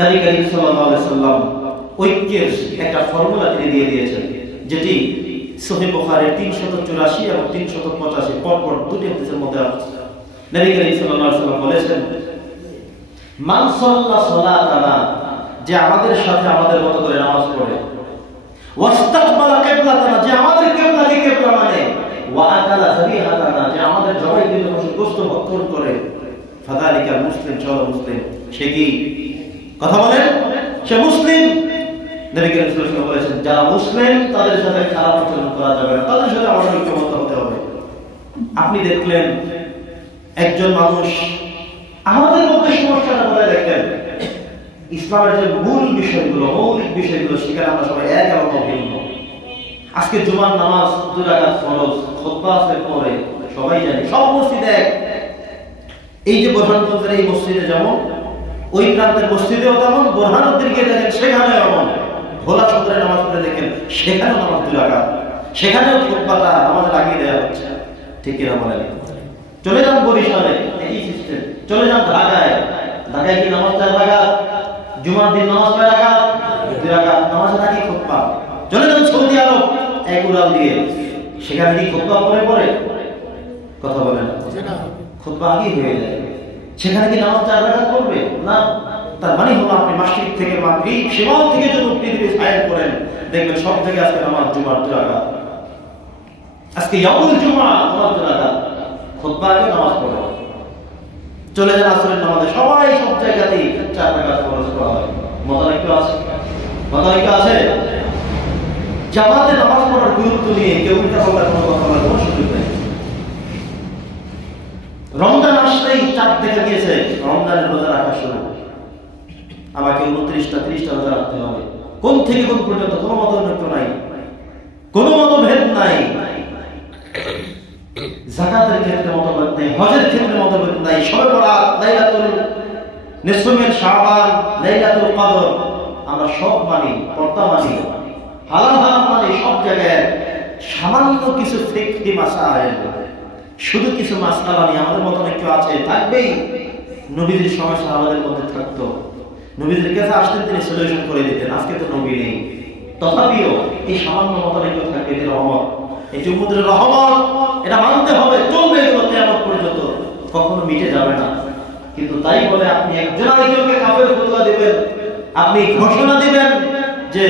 নবী করিম সাল্লাল্লাহু আলাইহি সাল্লাম ঐক্যের একটা ফর্মুলা তিনি দিয়ে দিয়েছেন, যেটি সহিহ বুখারীর 384 এবং 385 পরপর দুটি হাদিসের মধ্যে আছে। নবী করিম সাল্লাল্লাহু আলাইহি সাল্লাম বলেছেন, মান সাল্লা সালাতানা, যে আমাদের সাথে আমাদের মতো করে নামাজ পড়ে, ওয়াস্তাকবালা কিবলাতানা, যে আমাদের কিবলাকে কিবলা মানে, ওয়া আকালা যাবিহাতানা, যে আমাদের জবাইকৃত পশু গোশত ভক্ষণ করে, ফাযালিকা মুসলিম, চলো মুসলিম। সে কি কথা বলেন? সে মুসলিম। নবী করিম সাল্লাল্লাহু আলাইহি ওয়াসাল্লাম বলেছেন, যারা মুসলিম তাদের সাথে খারাপ আচরণ করা যাবে না, তাদের সাথে আমাদের ঐক্যবদ্ধ হতে হবে। আপনি দেখলেন একজন মানুষ, আমাদের মধ্যে সমস্যাটা কোথায় দেখেন? ইসলামের যে মূল বিষয়গুলো, মৌলিক বিষয়গুলো, সেখানে আমরা সবাই এক এবং অভিন্ন। আজকে জুমার নামাজ 2 রাকাত ফরজ, খুতবা আছে পরে, সবাই জানি, সব মসজিদে এক। এই যে বোরহানগঞ্জের এই মসজিদে যেমন, ওই প্রান্তের মসজিদেও তেমন, বোরহানুদ্দিন গিয়ে দেখেন সেখানে এমন, ভোলা সদরে নামাজ পড়ে দেখেন সেখানেও নামাজ 2 রাকাত, সেখানেও খুতবাটা নামাজে লাগিয়ে দেওয়া হচ্ছে। ঠিক কিনা বলেন? চলে যান বরিশালে, এই সিস্টেম। চলে যান ঢাকায়, ঢাকায় কি নামাজ 4 রাকাত? জুমার দিন নামাজ 4 রাকাত, 2 রাকাত, নামাজে নাকি খুতবা। চলে যান সৌদি আরব, এক উড়াল দিয়ে, সেখানে কি খুতবা পরে কথা বলেন? খুতবা আগেই হয়ে যায়। সেখানে কি নামাজ 4 রাকাত পড়বে না? তার মানে হলো আপনি মাসিক থেকে মাগরিব সীমাও থেকে যদি পৃথিবী ফায়ার করেন, দেখবেন সব জায়গায় আজকে নামাজ জুমার 2 রাকাত। আজকে ইয়াউমুল জুমআ নামাজ 2 রাকাত, খুতবা আগে নামাজ পড়ে। চলে যান আসরের নামাজে, সবাই সব জায়গাতেই 4 রাকাত ফরজ করা হয়। মতানৈক্য আছে? মতানৈক্য আছে? জামাতে নামাজ পড়ার গুরুত্ব নিয়ে কেউ উল্টা পাল্টা কোনো কথা বলার কোনো সুযোগ নেই। রমজান আসলেই চাঁদ দেখা গিয়েছে, রমজানের রোজা রাখা শুরু, আমাকে 29টা 30টা রোজা রাখতে হবে। কোন থেকে কোন পর্যন্ত কোনো মতানৈক্য নাই, কোনো মতভেদ নাই। যাকাতের ক্ষেত্রে মতভেদ নাই, হজের ক্ষেত্রে মতভেদ নাই, শবে বরাত, লাইলাতুল নিসফ মিন শাবান, লাইলাতুল কদর, আমরা সব মানি, পর্দা মানি, হালাল হারাম মানি, সব জায়গায়। সামান্য কিছু ফিকহি মাসাইল, শুধু কিছু মাসআলা নিয়ে আমাদের মতানৈক্য আছে, থাকবেই। নবীদের সময় সাহাবাদের মধ্যে থাকতো, নবীদের কাছে আসতেন, তিনি সলিউশন করে দিতেন। আজকে তো নবী নেই, তথাপিও এই সামান্য মতানৈক্য থাকবে, এর রহমত, এই উম্মতের রহমত, এটা মানতে হবে, চলবে এগুলো কিয়ামত পর্যন্ত, কখনো মিটে যাবে না। কিন্তু তাই বলে আপনি একজন আরেকজনকে কাফের ফতোয়া দিবেন, আপনি ঘোষণা দিবেন যে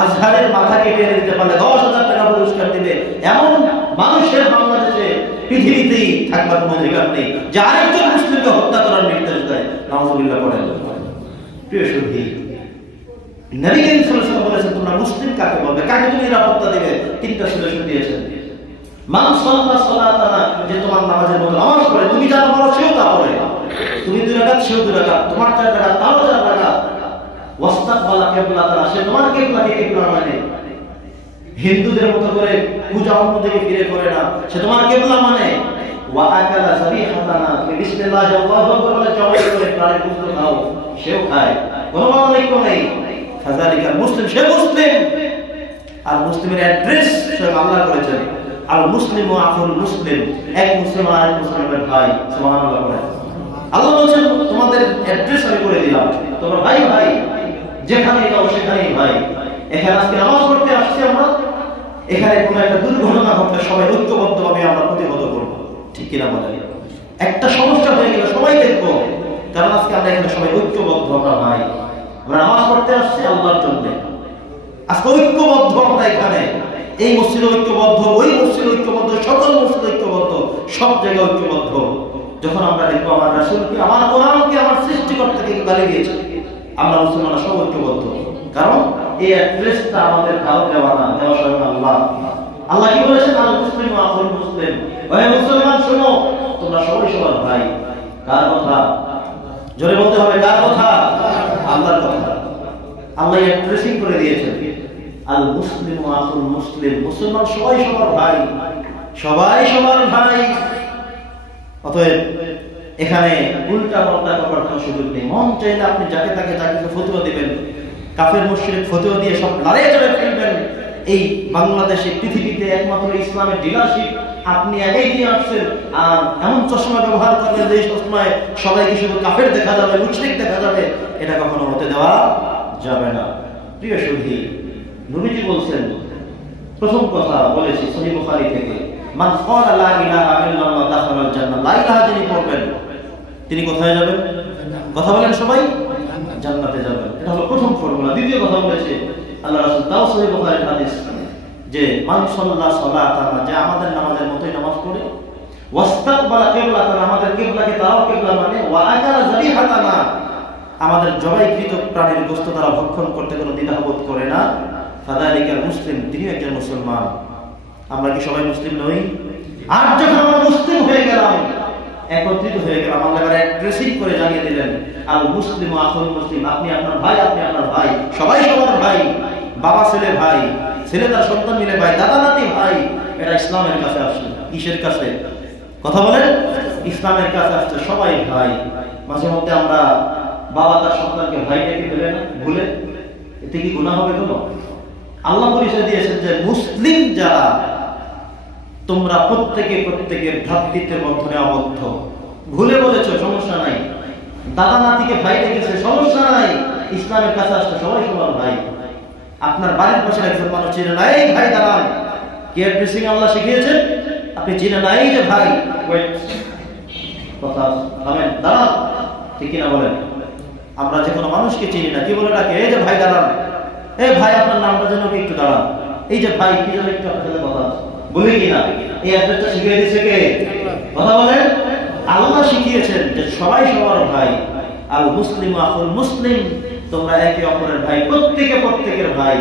আজহারের মাথা কেটে দিতে পারলে 10,000 টাকা পুরস্কার দিবে, এমন মানুষের বাংলাদেশে পৃথিবীতেই থাকবার কোনো অধিকার নেই যে আরেকজন মুসলিমকে হত্যা করার নির্দেশ দেয়। নাউযুবিল্লাহ পড়েন। প্রিয় সুধী, নবী করিম সাল্লাল্লাহু আলাইহি ওয়াসাল্লাম বলেছেন, তোমরা মুসলিম কাকে বলবে, কাকে তুমি নিরাপত্তা দিবে? 3টা সলিউশন দিয়েছেন। মান সাল্লা সালাতানা, যে তোমার নামাজের মতো নামাজ পড়ে, তুমি যা পড়ো সেও তা পড়ে, তুমি 2 রাকাত সেও 2 রাকাত, তোমার 4 রাকাত তারও 4 রাকাত। ওয়াস্তাকবালা কিবলাতানা, সে তোমার কিবলাকে কিবলা মানে, হিন্দুদের মতো করে পূজা অন্যদিকে ফিরে করে না, সে তোমার কিবলা মানে। ওয়া আকালা যাবিহাতানা, বিসমিল্লাহ আল্লাহু আকবার বলে জবাই করে প্রাণের গোশত খাও, সেও খায়, কোনো মতানৈক্য নেই। ফাযালিকা মুসলিম, সে মুসলিম। আর মুসলিমের অ্যাড্রেস স্বয়ং আল্লাহ করেছেন, আল মুসলিমু আখুল মুসলিম, এক মুসলিম আর এক মুসলিমের ভাই। সুবহানাল্লাহ বলেন। আল্লাহ বলেছেন, তোমাদের অ্যাড্রেস আমি করে দিলাম, তোমরা ভাই ভাই, যেখানে যাও সেখানেই ভাই। এখানে আজকে নামাজ পড়তে আসছি আমরা, এখানে কোনো একটা দুর্ঘটনা ঘটলে সবাই ঐক্যবদ্ধভাবে আমরা প্রতিহত করব। ঠিক কিনা বলেন? একটা সমস্যা হয়ে গেলে সবাই দেখবো, কারণ আজকে আমরা এখানে সবাই ঐক্যবদ্ধ, আমরা ভাই, আমরা নামাজ পড়তে আসছি আল্লাহর জন্য। আজকে ঐক্যবদ্ধ আমরা এখানে, এই মসজিদে ঐক্যবদ্ধ, ওই মসজিদে ঐক্যবদ্ধ, সকল মসজিদে ঐক্যবদ্ধ, সব জায়গায় ঐক্যবদ্ধ। যখন আমরা দেখবো আমার রাসূলকে, আমার কোরআনকে, আমার সৃষ্টিকর্তাকে গালি দিয়েছে, আমরা মুসলমানরা সব ঐক্যবদ্ধ। কারণ এই অ্যাড্রেসটা আমাদের কারো দেওয়া না, দেওয়া স্বয়ং আল্লাহ। আল্লাহ কি বলেছেন? আল মুসলিমু আখুল মুসলিম, ওহে মুসলমান শোনো, তোমরা সবাই সবার ভাই। কার কথা? জোরে বলতে হবে, কার কথা? আল্লাহর কথা। আল্লাহ অ্যাড্রেসিং করে দিয়েছেন, আল মুসলিমু আখুল মুসলিম, মুসলমান সবাই সবার ভাই, সবাই সবার ভাই। অতএব এখানে উল্টা পাল্টা করার কোনো সুযোগ নেই। মন চাইলে আপনি যাকে তাকে যাকে ফতোয়া দিবেন, কাফের মুশরিক ফতোয়া দিয়ে সব লড়াই করে ফেলবেন। এই বাংলাদেশে, পৃথিবীতে একমাত্র ইসলামের ডিলারশিপ আপনি আগেই নিয়ে আসছেন, আর এমন চশমা ব্যবহার করবেন যে চশমায় সবাইকে শুধু কাফের দেখা যাবে, মুশরিক দেখা যাবে, এটা কখনো হতে দেওয়া যাবে না। প্রিয় সুধী, নবীজি বলছেন, প্রথম কথা বলেছি সহিহ বুখারী থেকে, মান ক্বালা লা ইলাহা ইল্লাল্লাহ দাখালাল জান্নাহ। লা ইলাহা যিনি পড়বেন তিনি কোথায় যাবেন? কথা বলেন সবাই, জান্নাতে যাবেন। এটা হলো প্রথম ফর্মুলা। দ্বিতীয় কথা বলেছে আল্লাহ রাসূল, তাও সহিহ বুখারীর হাদিস, যে মান সাল্লা সালাতানা, যে আমাদের নামাজের মতোই নামাজ পড়ে, ওয়াস্তাকবালা কিবলাতানা, আমাদের কিবলাকে তারাও কিবলা মানে, ওয়া আকালা যাবিহাতানা, আমাদের জবাইকৃত প্রাণীর গোশত তারা ভক্ষণ করতে কোনো দ্বিধাবোধ করে না, ফাযালিকাল মুসলিম, তিনি একজন মুসলমান। আমরা কি সবাই মুসলিম নই? আর যখন আমরা মুসলিম হয়ে গেলাম, একত্রিত হয়ে গেলাম, আল্লাহ এবারে ড্রেসিং করে জানিয়ে দিলেন, আল মুসলিম আখুল মুসলিম, আপনি আপনার ভাই, আপনি আপনার ভাই, সবাই সবার ভাই, বাবা ছেলে ভাই, ছেলে তার সন্তান মিলে ভাই, দাদা নাতি ভাই। এটা ইসলামের কাছে আসছে। কিসের কাছে? কথা বলেন, ইসলামের কাছে আসছে, সবাই ভাই। মাঝে মধ্যে আমরা বাবা তার সন্তানকে ভাই ডেকে ফেলে না, ভুলে, এতে কি গুনাহ হবে কোনো? আল্লাহ পরিচয় দিয়েছেন যে মুসলিম যারা, তোমরা প্রত্যেকে প্রত্যেকের ভ্রাতৃত্বের বন্ধনে আবদ্ধ। ভুলে বলেছো, সমস্যা নাই। দাদা নাতিকে ভাই ডেকেছে, সমস্যা নাই। ইসলামের কাছে আসছে, সবাই সবার ভাই। আপনার বাড়ির পাশে একজন মানুষ চিনে নাই, ভাই দাঁড়ান, কেয়ার ড্রেসিং আল্লাহ শিখিয়েছেন, আপনি চিনে নাই যে ভাই, কথা থামেন, দাঁড়ান, ঠিক কিনা বলেন? আমরা যে কোনো মানুষকে চিনি না, কি বলে ডাকে, এই যে ভাই দাঁড়ান, এই ভাই আপনার নামটা যেন একটু দাঁড়ান, এই যে ভাই কি যেন একটু আপনার সাথে কথা বলি কিনা, এই অ্যাড্রেসটা শিখিয়ে দিচ্ছে কে? কথা বলেন। আল্লাহ শিখিয়েছেন যে সবাই সবার ভাই। আল মুসলিম আখুল মুসলিম, তোমরা একে অপরের ভাই, প্রত্যেকে প্রত্যেকের ভাই।